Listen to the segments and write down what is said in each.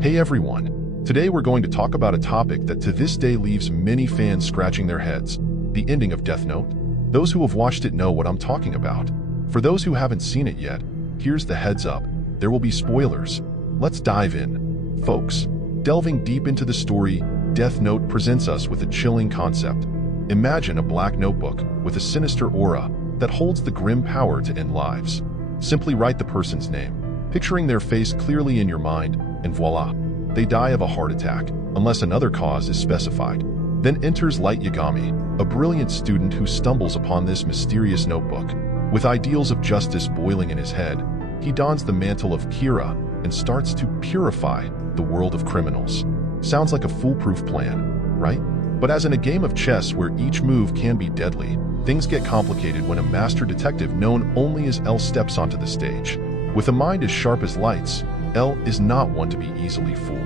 Hey everyone! Today we're going to talk about a topic that to this day leaves many fans scratching their heads, the ending of Death Note. Those who have watched it know what I'm talking about. For those who haven't seen it yet, here's the heads up. There will be spoilers. Let's dive in. Folks, delving deep into the story, Death Note presents us with a chilling concept. Imagine a black notebook with a sinister aura that holds the grim power to end lives. Simply write the person's name, picturing their face clearly in your mind, and voila, they die of a heart attack, unless another cause is specified. Then enters Light Yagami, a brilliant student who stumbles upon this mysterious notebook. With ideals of justice boiling in his head, he dons the mantle of Kira and starts to purify the world of criminals. Sounds like a foolproof plan, right? But as in a game of chess where each move can be deadly, things get complicated when a master detective known only as L steps onto the stage. With a mind as sharp as Light's, L is not one to be easily fooled.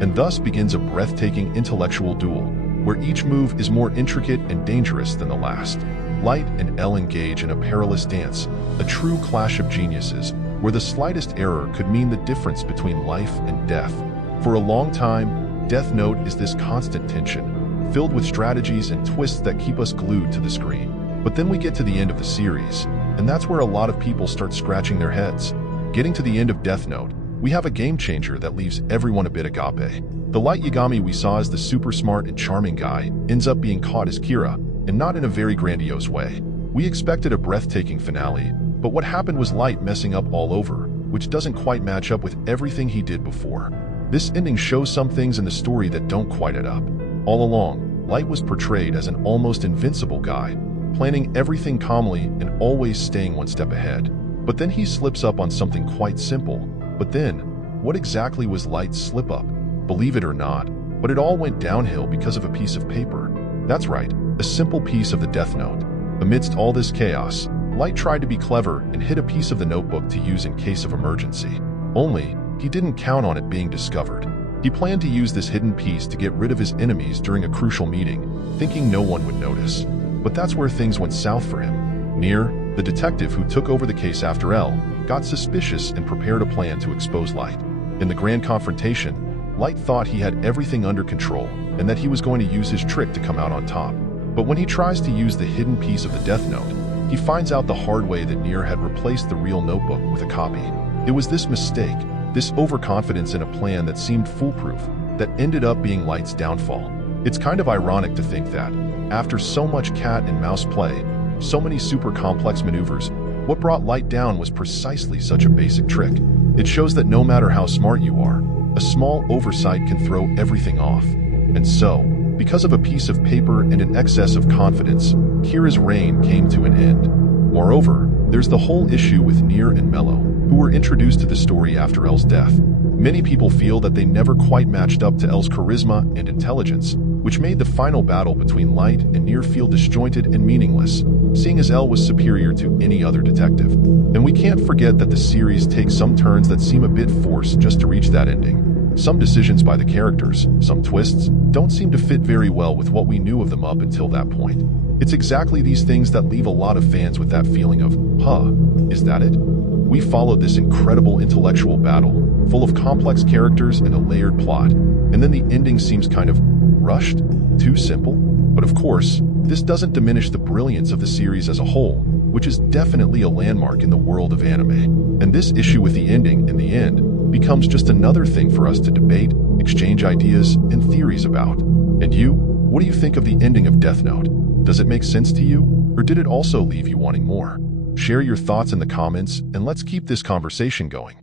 And thus begins a breathtaking intellectual duel, where each move is more intricate and dangerous than the last. Light and L engage in a perilous dance, a true clash of geniuses, where the slightest error could mean the difference between life and death. For a long time, Death Note is this constant tension, filled with strategies and twists that keep us glued to the screen. But then we get to the end of the series, and that's where a lot of people start scratching their heads. Getting to the end of Death Note, we have a game changer that leaves everyone a bit agape. The Light Yagami we saw as the super smart and charming guy ends up being caught as Kira, and not in a very grandiose way. We expected a breathtaking finale, but what happened was Light messing up all over, which doesn't quite match up with everything he did before. This ending shows some things in the story that don't quite add up. All along, Light was portrayed as an almost invincible guy, planning everything calmly and always staying one step ahead. But then he slips up on something quite simple. But then, what exactly was Light's slip-up? Believe it or not, but it all went downhill because of a piece of paper. That's right, a simple piece of the Death Note. Amidst all this chaos, Light tried to be clever and hid a piece of the notebook to use in case of emergency. Only, he didn't count on it being discovered. He planned to use this hidden piece to get rid of his enemies during a crucial meeting, thinking no one would notice. But that's where things went south for him. Nier, the detective who took over the case after L, got suspicious and prepared a plan to expose Light. In the grand confrontation, Light thought he had everything under control and that he was going to use his trick to come out on top. But when he tries to use the hidden piece of the Death Note, he finds out the hard way that Nier had replaced the real notebook with a copy. It was this mistake, this overconfidence in a plan that seemed foolproof, that ended up being Light's downfall. It's kind of ironic to think that, after so much cat and mouse play, so many super complex maneuvers, what brought Light down was precisely such a basic trick. It shows that no matter how smart you are, a small oversight can throw everything off. And so, because of a piece of paper and an excess of confidence, Kira's reign came to an end. Moreover, there's the whole issue with Nier and Mello, who were introduced to the story after L's death. Many people feel that they never quite matched up to L's charisma and intelligence, which made the final battle between Light and Nier feel disjointed and meaningless, seeing as L was superior to any other detective. And we can't forget that the series takes some turns that seem a bit forced just to reach that ending. Some decisions by the characters, some twists, don't seem to fit very well with what we knew of them up until that point. It's exactly these things that leave a lot of fans with that feeling of, is that it? We followed this incredible intellectual battle, full of complex characters and a layered plot, and then the ending seems kind of rushed, too simple. But of course, this doesn't diminish the brilliance of the series as a whole, which is definitely a landmark in the world of anime. And this issue with the ending, in the end, becomes just another thing for us to debate, exchange ideas, and theories about. And you, what do you think of the ending of Death Note? Does it make sense to you, or did it also leave you wanting more? Share your thoughts in the comments, and let's keep this conversation going.